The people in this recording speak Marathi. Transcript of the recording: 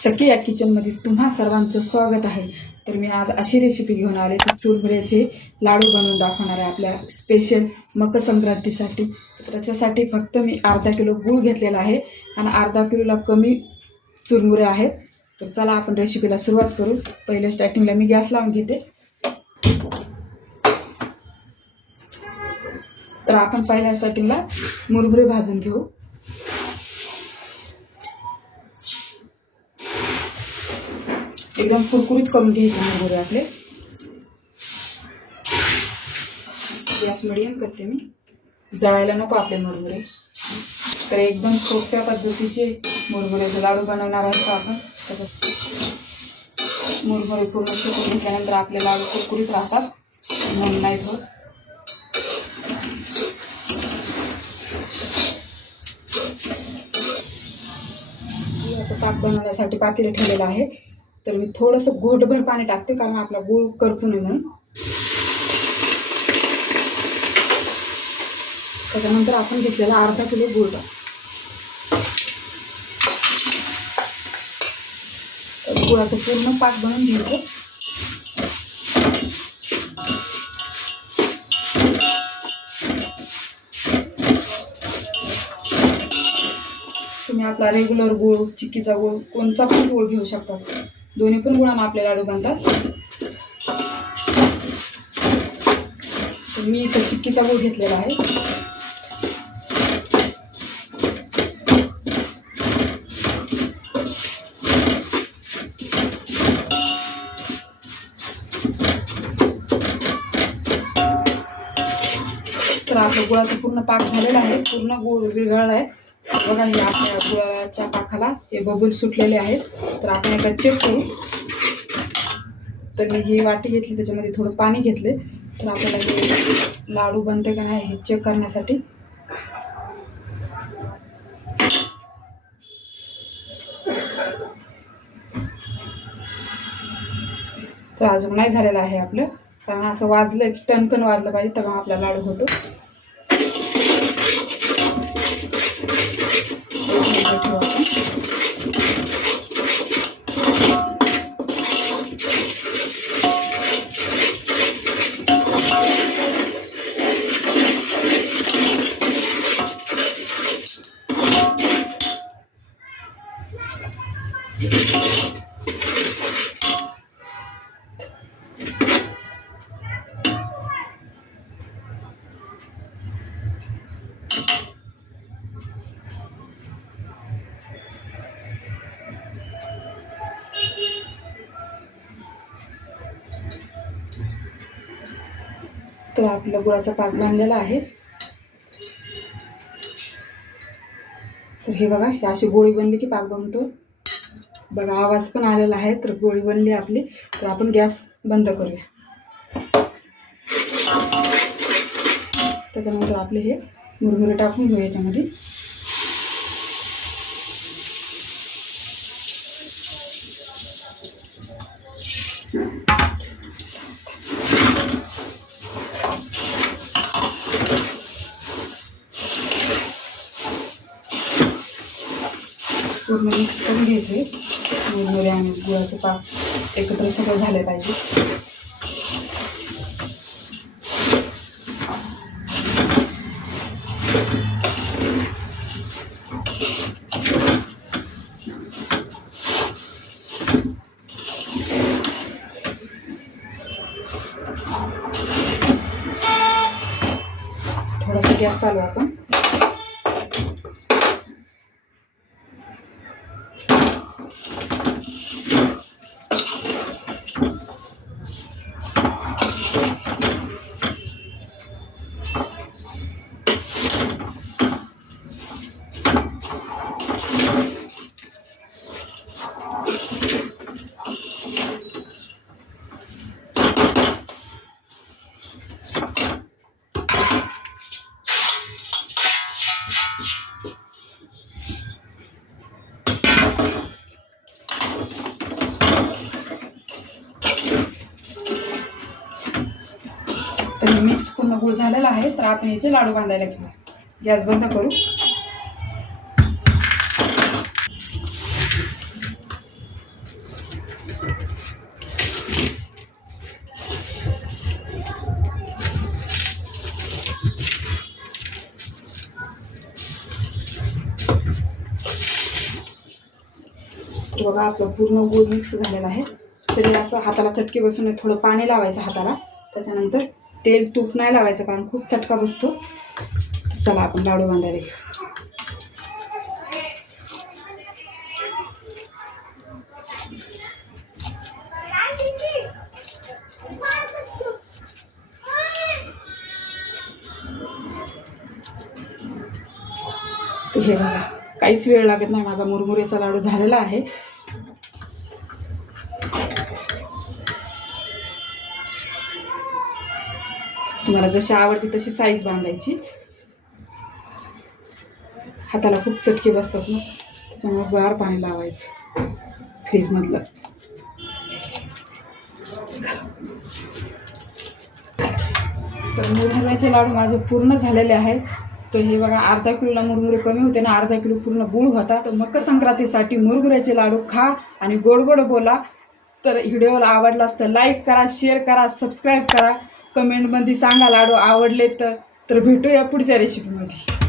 सखी या किचनमध्ये तुम्हा सर्वांचं स्वागत आहे। तर मी आज अशी रेसिपी घेऊन आले की चुरमुऱ्याचे लाडू बनवून दाखवणार आहे आपल्या स्पेशल मकर संक्रांतीसाठी। त्याच्यासाठी फक्त मी अर्धा किलो गूळ घेतलेला आहे आणि अर्धा किलोला कमी चुरमुरे आहेत। तर चला आपण रेसिपीला सुरुवात करू। पहिल्या स्टार्टिंगला मी गॅस लावून घेते। तर आपण पहिल्या स्टार्टिंगला मुरमुरे भाजून घेऊ। एकदम कुरकुरीत करून घ्यायचे मुरमुरे आपले। गॅस मीडियम करते मी, जळायला नको आपले मुरमुरे। तर एकदम सोप्या पद्धतीचे मुरमुऱ्याचे लाडू बनवणार आहोत आपण। मुरमुरे पूर्ण सुकून घेतल्यानंतर आपले लाडू कुरकुरीत राहतात, म्हणून नाही होत। याचं पाक बनवण्यासाठी पातेले ठेवलेलं आहे। तर मी थोडंसं घोटभर पाणी टाकते, कारण आपला गूळ करपू नये म्हणून। त्याच्यानंतर आपण घेतलेला अर्धा किलो गूळ तर गुळाचं पूर्ण पाक बनवून घ्यायचं। तुम्ही आपला रेग्युलर गूळ, चिक्कीचा गूळ, कोणता पण गूळ घेऊ शकता। दोन्ही पण गुळाने आपले लाडू बनतात। मी इथं चिक्कीचा गूळ घेतलेला आहे। तर आपल्या गुळाचा पूर्ण पाक झालेला आहे, पूर्ण गूळ विरघळला आहे। बघा, हे आपल्या गुळाच्या पाकाला हे बबल सुटलेले आहेत। तर आपण एकदा चेक करू। तर मी ही वाटी घेतली, त्याच्यामध्ये थोडं पाणी घेतले। तर आपल्याला हे लाडू बनते का नाही हे चेक करण्यासाठी। तर अजून नाही झालेलं आहे आपलं, कारण असं वाजलं की टणकन वाजलं पाहिजे, तेव्हा आपला लाडू होतो। तर आपला गुळाचा पाक बनलेला आहे। तर हे बघा, ही अशी गोळी बनली की पाक बनतो। बघा, आवाज पण आलेला आहे। तर गोळी बनली आपली। तर आपण गॅस बंद करूया। त्याच्यानंतर आपले हे मुरमुरे टाकून घेऊ याच्यामध्ये। पूर्ण मिक्स करून घ्यायचे। मुरमुरे आणि गुळाचं पाक एकत्र सगळं झालं पाहिजे। थोडासा गॅस चालू आपण। तर मिक्स पूर्ण गुळ झालेला आहे। तर आपण याचे लाडू बांधायला घेऊ। गॅस बंद करू। तर बघा आपलं पूर्ण गूळ मिक्स झालेला आहे. तरी असं हाताला चटके बसून नये, थोडं पाणी लावायचं हाताला. त्याच्यानंतर तेल तूप नाही लावायचं कारण खूप चटका बसतो. चला आपण लाडू बांधायला घेऊ. तर हे बघा काहीच वेळ लागत नाही, माझा मुरमुऱ्याचा लाडू झालेला आहे. तुम्हाला जशी आवडते तशी साईज बांधायची. हाताला खूप चटके बसतात ना, त्याच्यामुळे गार पाणी लावायचं फ्रीजमधलं. तर मुरमुऱ्याचे लाडू माझे पूर्ण झालेले आहेत. तर हे बघा अर्धा किलोला मुरमुरे कमी होते ना, अर्धा किलो पूर्ण गुळ होता. तर मकर संक्रांतीसाठी मुरमुऱ्याचे लाडू खा आणि गोड गोड बोला. तर व्हिडिओला आवडला असतं लाईक करा, शेअर करा, सबस्क्राईब करा, कमेंटमध्ये सांगा लाडू आवडले तर भेटूया पुढच्या रेसिपीमध्ये.